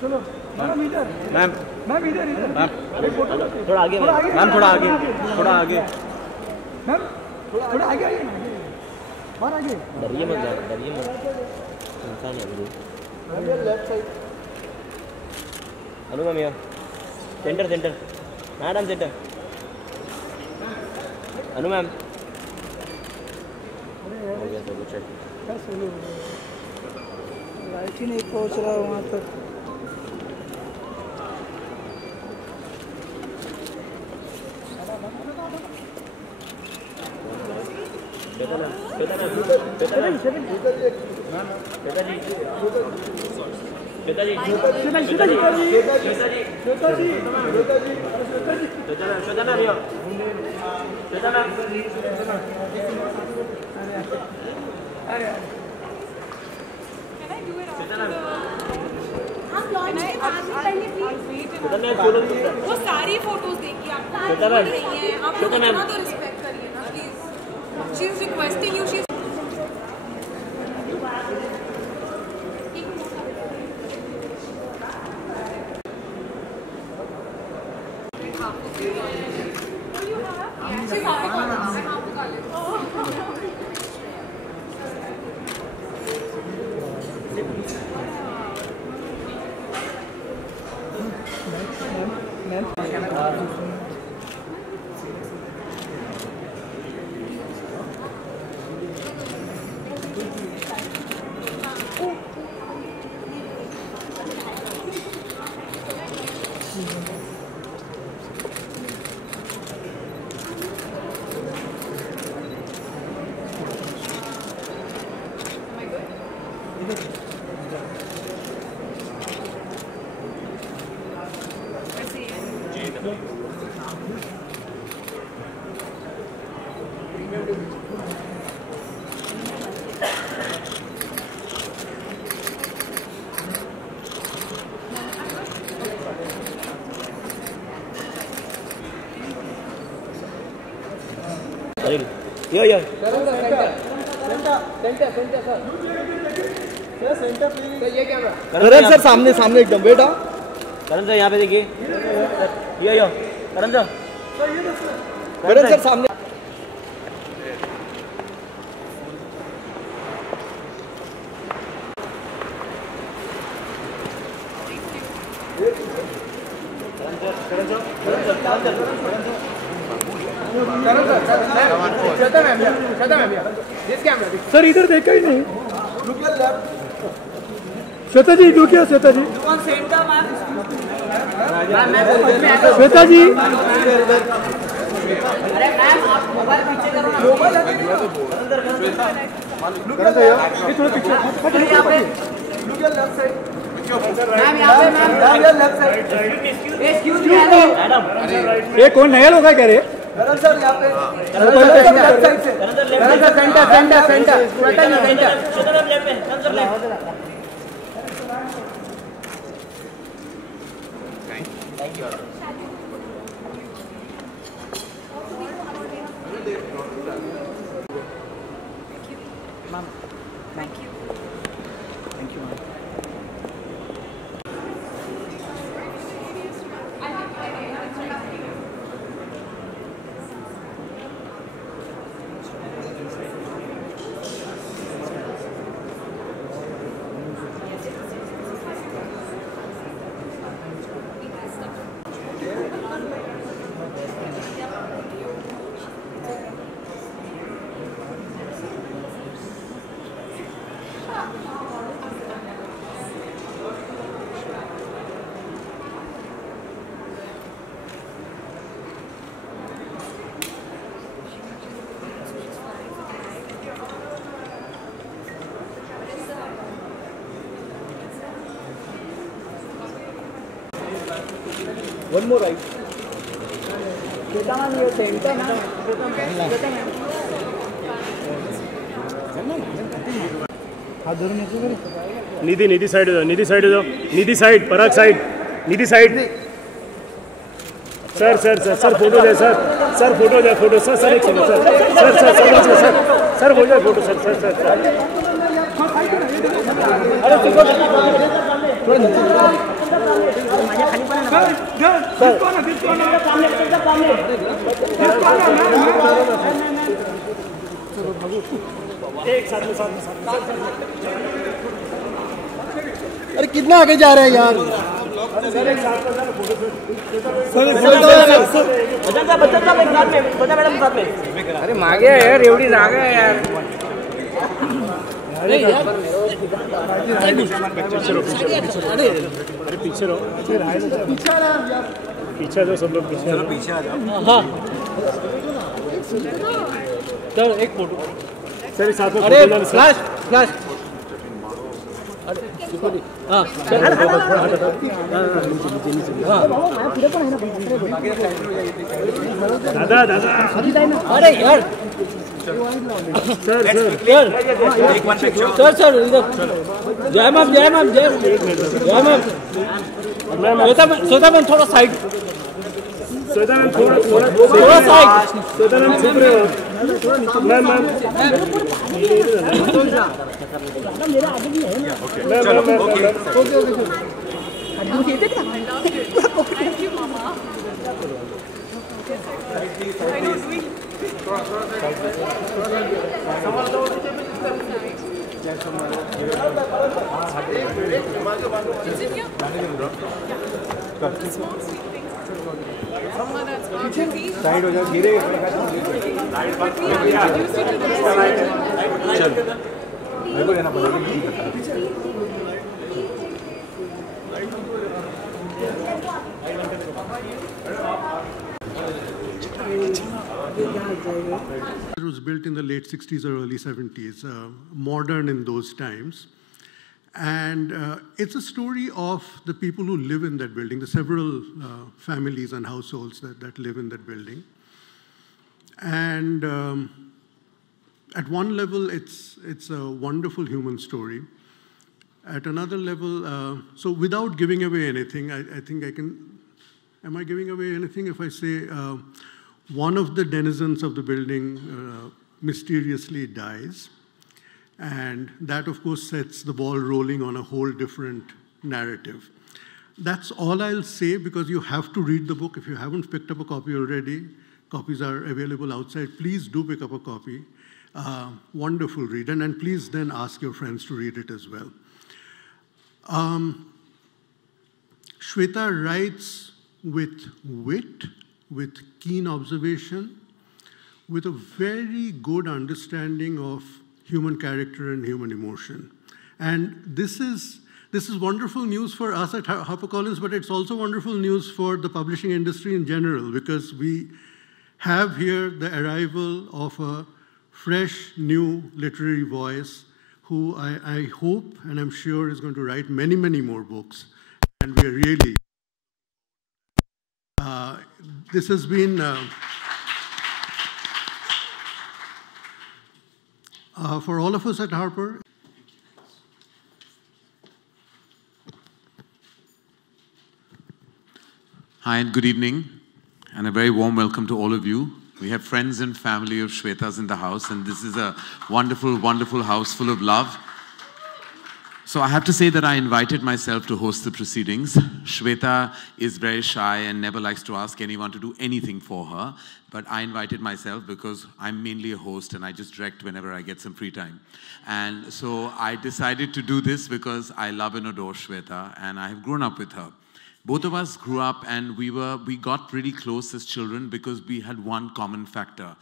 चलो मैम इधर, मैम इधर मैम थोड़ा आगे, मैम थोड़ा आगे, थोड़ा आगे मैम, थोड़ा आगे आइए ना, और आगे। डरिए मत, डरिए मत, इंसान है वो। लेफ्ट साइड अनु मैम, यहाँ सेंटर सेंटर, मैडम सेंटर, अनु मैम हो गया सब कुछ। क्या सोलो लाइट ही नहीं पहुंच रहा वहाँ तक। वो सारी फोटोज देखिए आपको नहीं है, आप लोग थोड़ा तो रिस्पेक्ट करिए ना please. She is requesting you, she yo Karan sir सामने सामने एकदम बेटा। करण सर यहाँ पे देखिए, यो करण सर, करण सर सामने। सर इधर देखा ही नहीं। श्वेता जी लुक हियर, श्वेता जी, श्वेता जी, अरे मैम आप मोबाइल पीछे करो ना, मोबाइल ये थोड़ा पीछे मैम यहाँ पे, ma'am left side, excuse me madam, ये कौन नया लोग है कह रहे? करण सर यहाँ पे, लेफ्ट साइड से, Karan sir centre centre centre, Shweta ji centre. Thank you. Ma'am thank you, thank you ma'am. One more right. Sweta ma'am, your center na. Sweta ma'am. हाथ धरो नीचे करो। निधि साइड हो जाओ, निधि साइड हो जाओ, Nidhi side, Parag side, Nidhi side. Sir sir sir sir photo दे sir, sir photo दे, फोटो सर सर एक second sir, sir sir sir sir sir हो जाए फोटो सर सर सर। अरे कितना आगे जा रहे हैं यार। अरे मागे आहे यार, एवढी जागा आहे यार. अरे पीछे रहो, पीछे दो सब लोग, पीछे पीछे आ जाओ. हाँ सर एक फोटो सर साथ में. अरे फ्लैश फ्लैश. दादा दादा. अरे यार सर सर सर सर इधर. जय मैम जय मैम जय मैम. श्वेता मैम थोड़ा साइड. श्वेता मैम थोड़ा साइड. श्वेता मैम चुप रहे हो. मैम मैम मेरा आगे भी है. Okay okay Thank you, Mama. Side हो जाओ धीरे. चल मेरे को लेना पड़ेगा. It was built in the late 60s or early 70s, modern in those times. And it's a story of the people who live in that building, the several families and households that live in that building. And at one level, it's a wonderful human story. At another level, so without giving away anything, I think I can, am I giving away anything if I say one of the denizens of the building mysteriously dies? And that, of course, sets the ball rolling on a whole different narrative. That's all I'll say, because you have to read the book. If you haven't picked up a copy already, copies are available outside. Please do pick up a copy. Wonderful read. And please then ask your friends to read it as well. Sweta writes with wit, with keen observation, with a very good understanding of human character and human emotion. And this is wonderful news for us at HarperCollins, but it's also wonderful news for the publishing industry in general, because we have here the arrival of a fresh, new literary voice who I hope and I'm sure is going to write many, many more books. And we are really, this has been, for all of us at Harper. Hi and good evening, and a very warm welcome to all of you. We have friends and family of Shwetas in the house, and this is a wonderful, wonderful house full of love. So I have to say that I invited myself to host the proceedings. Sweta is very shy and never likes to ask anyone to do anything for her, but I invited myself because I'm mainly a host and I just direct whenever I get some free time. And so I decided to do this because I love and adore Sweta, and I have grown up with her. Both of us grew up and we got pretty close as children because we had one common factor.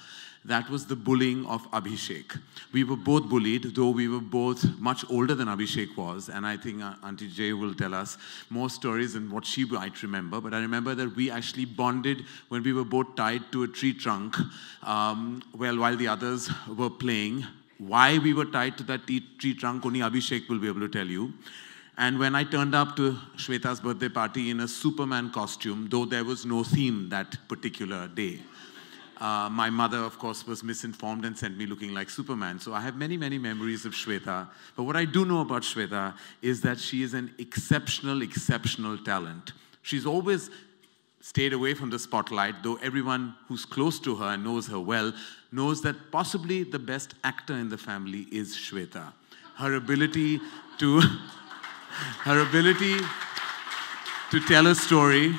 That was the bullying of Abhishek. We were both bullied, though we were both much older than Abhishek was. And I think Auntie Jay will tell us more stories than what she might remember. But I remember that we actually bonded when we were both tied to a tree trunk while the others were playing. Why we were tied to that tree trunk, only Abhishek will be able to tell you. And when I turned up to Sweta's birthday party in a Superman costume, though there was no theme that particular day, my mother, of course, was misinformed and sent me looking like Superman. So I have many, many memories of Sweta. But what I do know about Sweta is that she is an exceptional, exceptional talent. She's always stayed away from the spotlight, though everyone who's close to her and knows her well knows that possibly the best actor in the family is Sweta. her ability to, her ability to tell a story,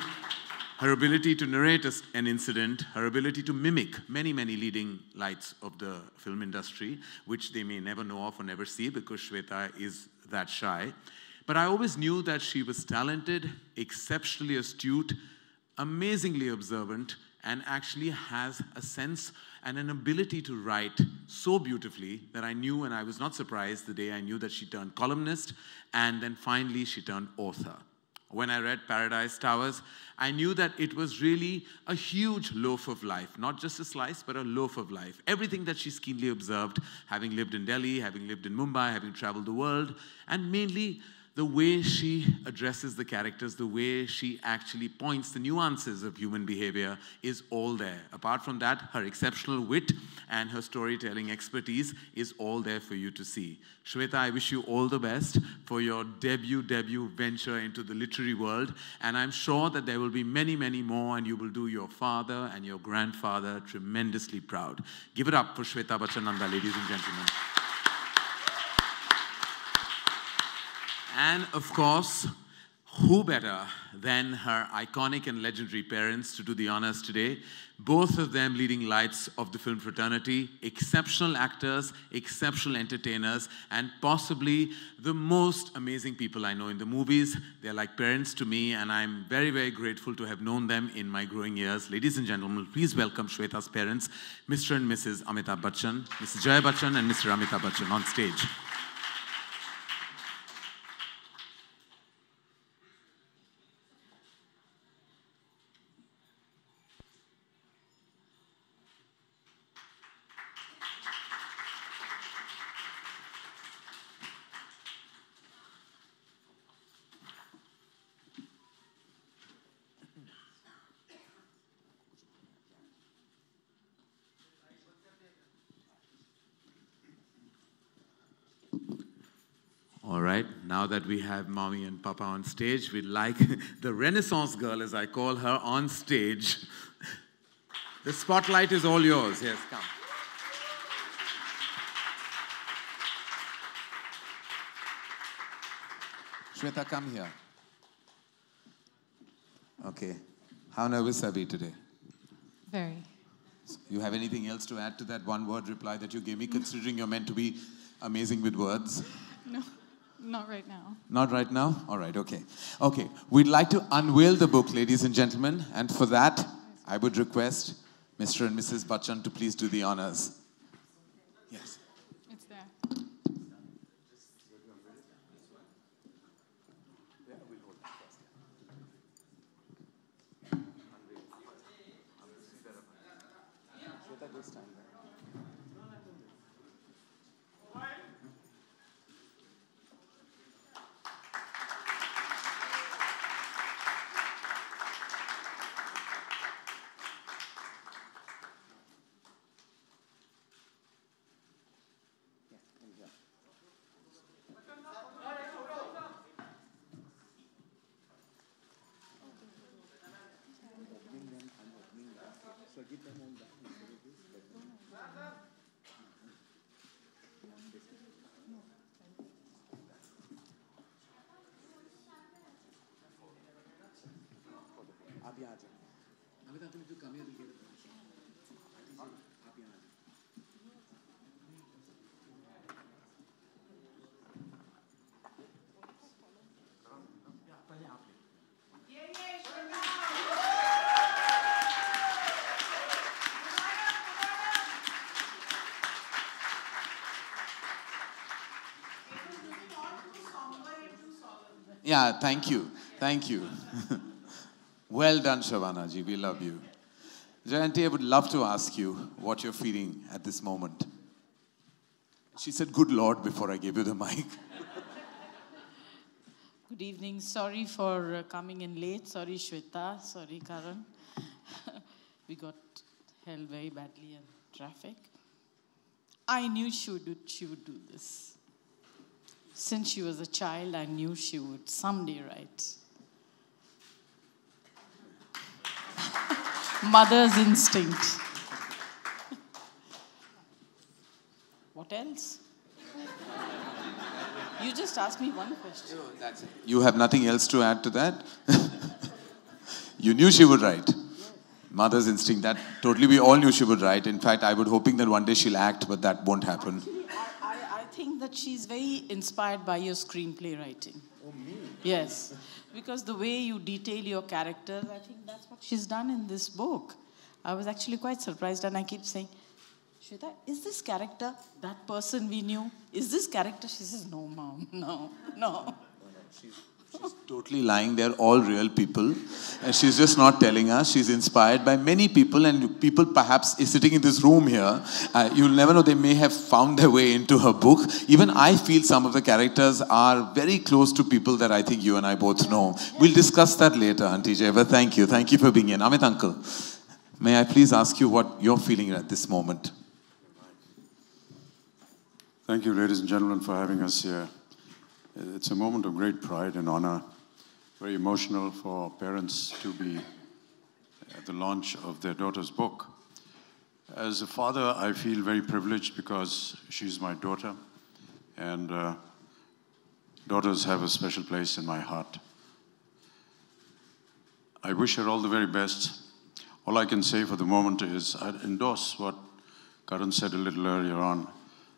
her ability to narrate an incident, her ability to mimic many, many leading lights of the film industry, which they may never know of or never see because Sweta is that shy. But I always knew that she was talented, exceptionally astute, amazingly observant, and actually has a sense and an ability to write so beautifully that I knew, and I was not surprised the day I knew that she turned columnist, and then finally she turned author. When I read Paradise Towers, I knew that it was really a huge loaf of life, not just a slice, but a loaf of life. Everything that she's keenly observed, having lived in Delhi, having lived in Mumbai, having traveled the world, and mainly the way she addresses the characters, the way she actually points the nuances of human behavior is all there. Apart from that, her exceptional wit and her storytelling expertise is all there for you to see. Sweta, I wish you all the best for your debut venture into the literary world. And I'm sure that there will be many, many more, and you will do your father and your grandfather tremendously proud. Give it up for Sweta Bachchan Nanda, ladies and gentlemen. And of course, who better than her iconic and legendary parents to do the honors today? Both of them leading lights of the film fraternity, exceptional actors, exceptional entertainers, and possibly the most amazing people I know in the movies. They're like parents to me, and I'm very, very grateful to have known them in my growing years. Ladies and gentlemen, please welcome Sweta's parents, Mr. and Mrs. Amitabh Bachchan, Mrs. Jaya Bachchan, and Mr. Amitabh Bachchan on stage. All right, now that we have Mommy and Papa on stage, we'd like the Renaissance girl, as I call her, on stage. The spotlight is all yours. Yes, come. Sweta, come here. Okay. How nervous are we today? Very. You have anything else to add to that one-word reply that you gave me, considering you're meant to be amazing with words? No, not right now. Not right now? All right, okay. Okay, we'd like to unveil the book, ladies and gentlemen, and for that, I would request Mr. and Mrs. Bachchan to please do the honors. Yes. It's there. Yeah, thank you. Thank you. Well done, Shavana ji. We love you. Jayanti, I would love to ask you what you're feeling at this moment. She said, "Good Lord," before I gave you the mic. Good evening. Sorry for coming in late. Sorry, Sweta. Sorry, Karan. We got held very badly in traffic. I knew she would do this. Since she was a child, I knew she would someday write. Mother's instinct. What else? You just asked me one question. That's it. You have nothing else to add to that? You knew she would write. Mother's instinct, that totally we all knew she would write. In fact, I was hoping that one day she'll act, but that won't happen. I think that she's very inspired by your screenplay writing. Oh, me? Yes. Because the way you detail your characters, I think that's what she's done in this book. I was actually quite surprised, and I keep saying, Sweta, is this character that person we knew? Is this character? She says, no, Mom, no. She's totally lying. They're all real people. And she's just not telling us. She's inspired by many people, and people perhaps is sitting in this room here. You'll never know. They may have found their way into her book. Even I feel some of the characters are very close to people that I think you and I both know. We'll discuss that later, Auntie Jaya. But thank you. Thank you for being here. Amit Uncle, may I please ask you what you're feeling at this moment? Thank you, ladies and gentlemen, for having us here. It's a moment of great pride and honor, very emotional for parents to be at the launch of their daughter's book. As a father, I feel very privileged because she's my daughter, and daughters have a special place in my heart. I wish her all the very best. All I can say for the moment is I'd endorse what Karan said a little earlier on,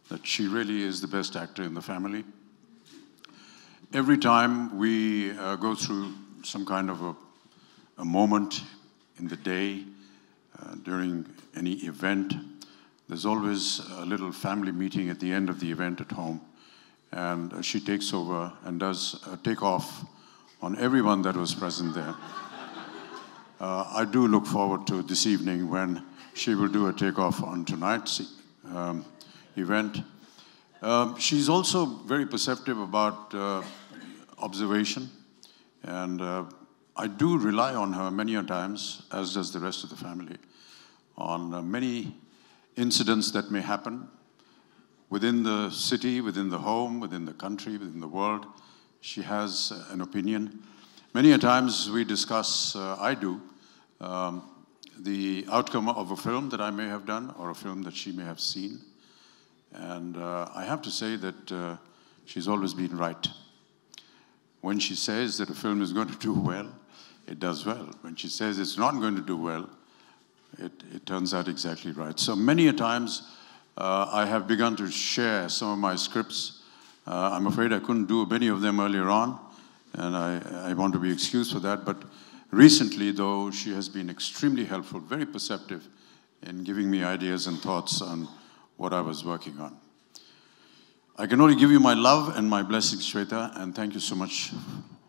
that she really is the best actor in the family. Every time we go through some kind of a moment in the day, during any event, there's always a little family meeting at the end of the event at home. And she takes over and does a takeoff on everyone that was present there. I do look forward to this evening when she will do a takeoff on tonight's event. She's also very perceptive about observation, and I do rely on her many a times, as does the rest of the family, on many incidents that may happen within the city, within the home, within the country, within the world. She has an opinion. Many a times we discuss, I do, the outcome of a film that I may have done or a film that she may have seen. And I have to say that she's always been right. When she says that a film is going to do well, it does well. When she says it's not going to do well, it turns out exactly right. So many a times I have begun to share some of my scripts. I'm afraid I couldn't do many of them earlier on, and I want to be excused for that. But recently, though, she has been extremely helpful, very perceptive in giving me ideas and thoughts on what I was working on. I can only give you my love and my blessings, Sweta, and thank you so much,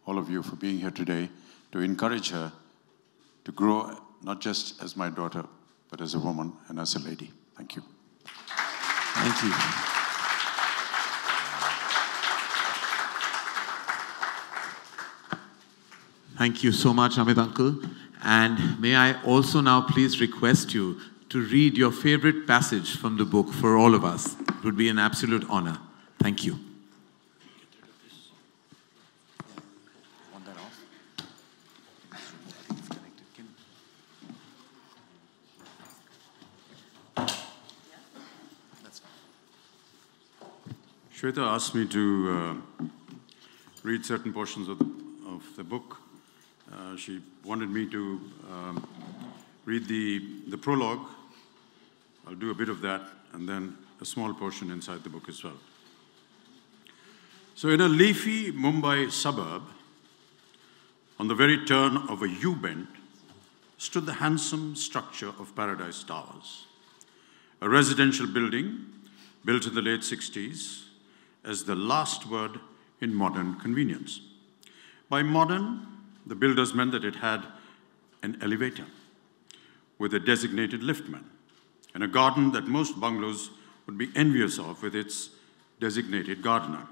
all of you, for being here today to encourage her to grow, not just as my daughter, but as a woman and as a lady. Thank you. Thank you. Thank you so much, Amit Uncle. And may I also now please request you to read your favorite passage from the book for all of us. It would be an absolute honor. Thank you. Sweta asked me to read certain portions of the book. She wanted me to read the prologue. I'll do a bit of that, and then a small portion inside the book as well. So in a leafy Mumbai suburb, on the very turn of a U-bend, stood the handsome structure of Paradise Towers, a residential building built in the late 60s as the last word in modern convenience. By modern, the builders meant that it had an elevator with a designated liftman and a garden that most bungalows would be envious of with its designated gardener.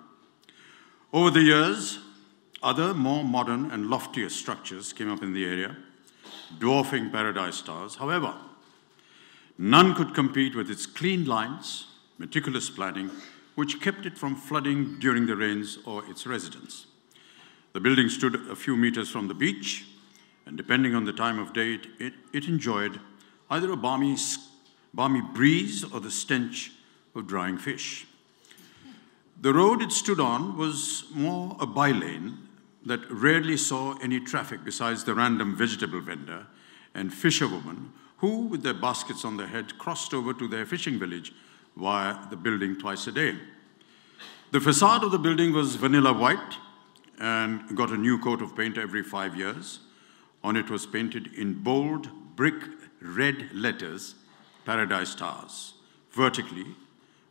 Over the years, other more modern and loftier structures came up in the area, dwarfing Paradise Towers. However, none could compete with its clean lines, meticulous planning, which kept it from flooding during the rains or its residents. The building stood a few meters from the beach, and depending on the time of day, it enjoyed either a balmy breeze or the stench of drying fish. The road it stood on was more a bylane that rarely saw any traffic besides the random vegetable vendor and fisherwoman who, with their baskets on their head, crossed over to their fishing village via the building twice a day. The facade of the building was vanilla white and got a new coat of paint every 5 years. On it was painted in bold brick red letters, Paradise Towers, vertically,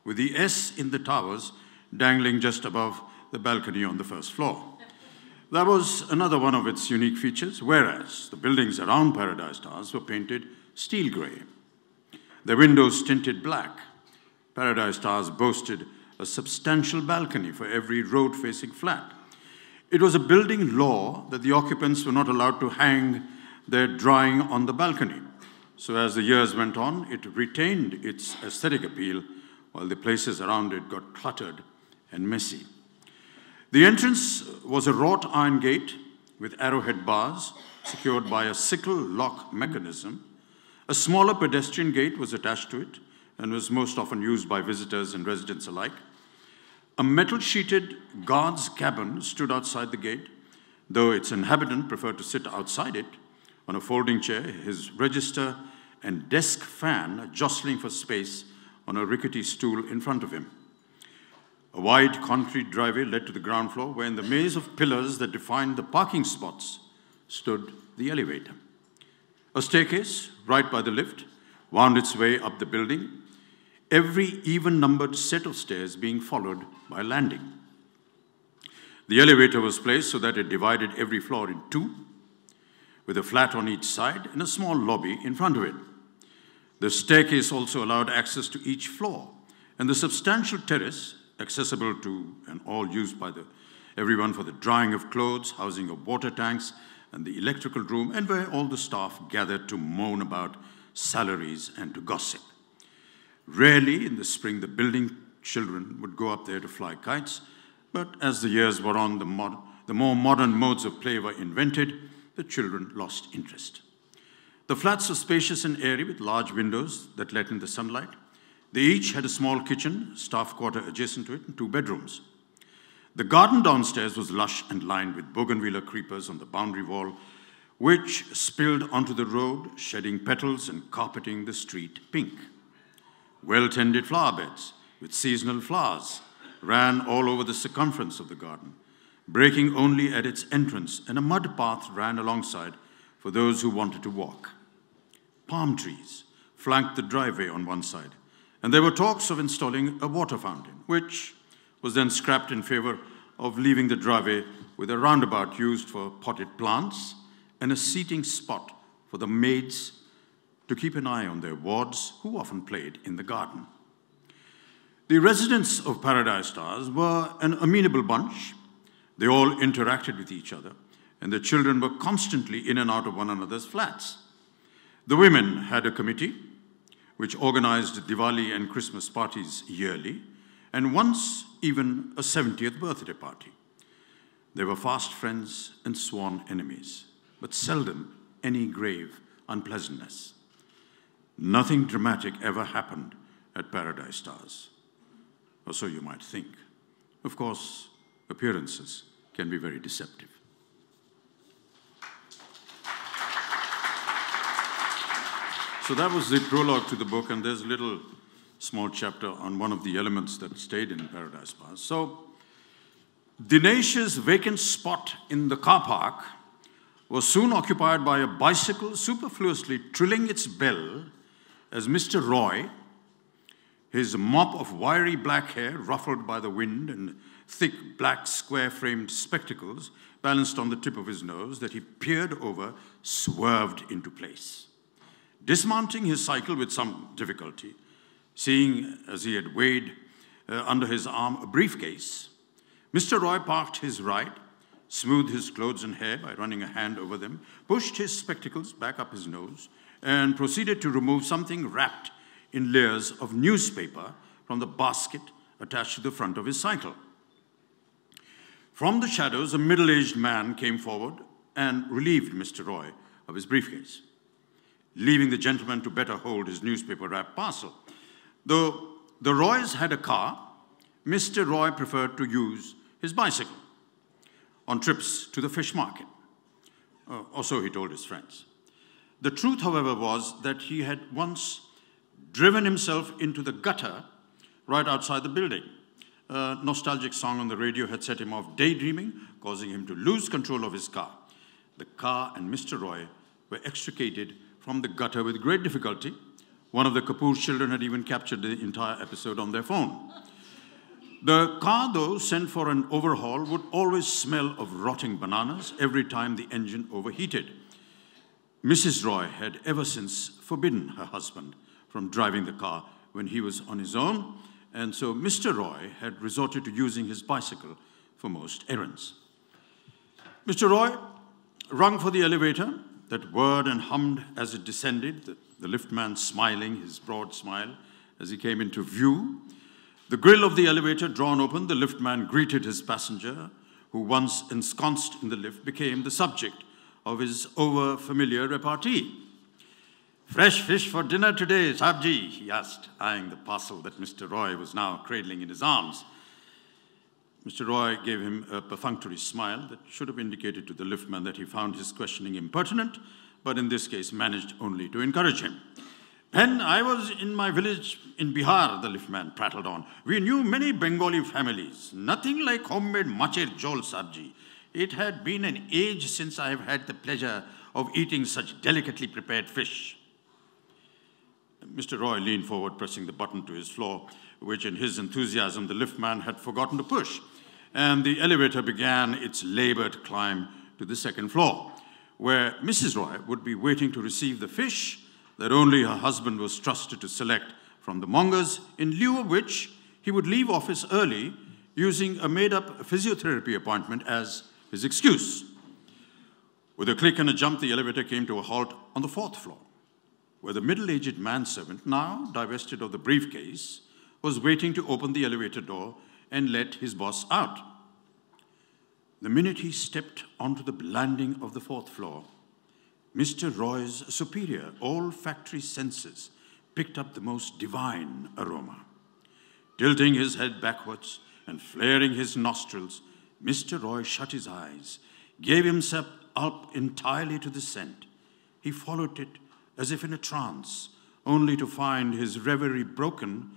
with the S in the towers dangling just above the balcony on the first floor. That was another one of its unique features, whereas the buildings around Paradise Towers were painted steel grey. Their windows tinted black. Paradise Towers boasted a substantial balcony for every road-facing flat. It was a building law that the occupants were not allowed to hang their drawing on the balcony. So as the years went on, it retained its aesthetic appeal, while the places around it got cluttered and messy. The entrance was a wrought iron gate with arrowhead bars secured by a sickle lock mechanism. A smaller pedestrian gate was attached to it and was most often used by visitors and residents alike. A metal-sheeted guard's cabin stood outside the gate, though its inhabitant preferred to sit outside it on a folding chair, his register and desk fan jostling for space on a rickety stool in front of him. A wide concrete driveway led to the ground floor, where in the maze of pillars that defined the parking spots stood the elevator. A staircase, right by the lift, wound its way up the building, every even-numbered set of stairs being followed by a landing. The elevator was placed so that it divided every floor in two, with a flat on each side and a small lobby in front of it. The staircase also allowed access to each floor, and the substantial terrace, accessible to and all used by everyone for the drying of clothes, housing of water tanks, and the electrical room, and where all the staff gathered to moan about salaries and to gossip. Rarely in the spring, the building children would go up there to fly kites, but as the years wore on, the more modern modes of play were invented, the children lost interest. The flats were spacious and airy with large windows that let in the sunlight. They each had a small kitchen, staff quarter adjacent to it, and 2 bedrooms. The garden downstairs was lush and lined with bougainvillea creepers on the boundary wall, which spilled onto the road, shedding petals and carpeting the street pink. Well-tended flower beds with seasonal flowers ran all over the circumference of the garden, breaking only at its entrance, and a mud path ran alongside for those who wanted to walk. Palm trees flanked the driveway on one side, and there were talks of installing a water fountain, which was then scrapped in favor of leaving the driveway with a roundabout used for potted plants and a seating spot for the maids to keep an eye on their wards, who often played in the garden. The residents of Paradise Towers were an amenable bunch. They all interacted with each other, and the children were constantly in and out of one another's flats. The women had a committee which organized Diwali and Christmas parties yearly, and once even a 70th birthday party. They were fast friends and sworn enemies, but seldom any grave unpleasantness. Nothing dramatic ever happened at Paradise Towers, or so you might think. Of course, appearances can be very deceptive. So that was the prologue to the book, and there's a little small chapter on one of the elements that stayed in Paradise Towers. So Dinesh's vacant spot in the car park was soon occupied by a bicycle superfluously trilling its bell as Mr. Roy, his mop of wiry black hair ruffled by the wind and thick black square-framed spectacles balanced on the tip of his nose that he peered over, swerved into place. Dismounting his cycle with some difficulty, seeing as he had weighed under his arm a briefcase, Mr. Roy parked his ride, smoothed his clothes and hair by running a hand over them, pushed his spectacles back up his nose, and proceeded to remove something wrapped in layers of newspaper from the basket attached to the front of his cycle. From the shadows, a middle-aged man came forward and relieved Mr. Roy of his briefcase, leaving the gentleman to better hold his newspaper-wrapped parcel. Though the Roys had a car, Mr. Roy preferred to use his bicycle on trips to the fish market, or so he told his friends. The truth, however, was that he had once driven himself into the gutter right outside the building. A nostalgic song on the radio had set him off daydreaming, causing him to lose control of his car. The car and Mr. Roy were extricated from the gutter with great difficulty. One of the Kapoor children had even captured the entire episode on their phone. The car, though, sent for an overhaul, would always smell of rotting bananas every time the engine overheated. Mrs. Roy had ever since forbidden her husband from driving the car when he was on his own, and so Mr. Roy had resorted to using his bicycle for most errands. Mr. Roy rung for the elevator that whirred and hummed as it descended, the liftman smiling his broad smile as he came into view. The grill of the elevator drawn open, the liftman greeted his passenger, who once ensconced in the lift became the subject of his over-familiar repartee. "Fresh fish for dinner today, Sabji," he asked, eyeing the parcel that Mr. Roy was now cradling in his arms. Mr. Roy gave him a perfunctory smile that should have indicated to the liftman that he found his questioning impertinent, but in this case managed only to encourage him. "When I was in my village in Bihar," the liftman prattled on, "we knew many Bengali families. Nothing like homemade macher jol, Sabji. It had been an age since I have had the pleasure of eating such delicately prepared fish." Mr. Roy leaned forward, pressing the button to his floor, which in his enthusiasm the liftman had forgotten to push, and the elevator began its labored climb to the second floor, where Mrs. Roy would be waiting to receive the fish that only her husband was trusted to select from the mongers, in lieu of which he would leave office early, using a made-up physiotherapy appointment as his excuse. With a click and a jump, the elevator came to a halt on the 4th floor, where the middle-aged manservant, now divested of the briefcase, was waiting to open the elevator door and let his boss out. The minute he stepped onto the landing of the 4th floor, Mr. Roy's superior olfactory senses picked up the most divine aroma. Tilting his head backwards and flaring his nostrils, Mr. Roy shut his eyes, gave himself up entirely to the scent. He followed it as if in a trance, only to find his reverie broken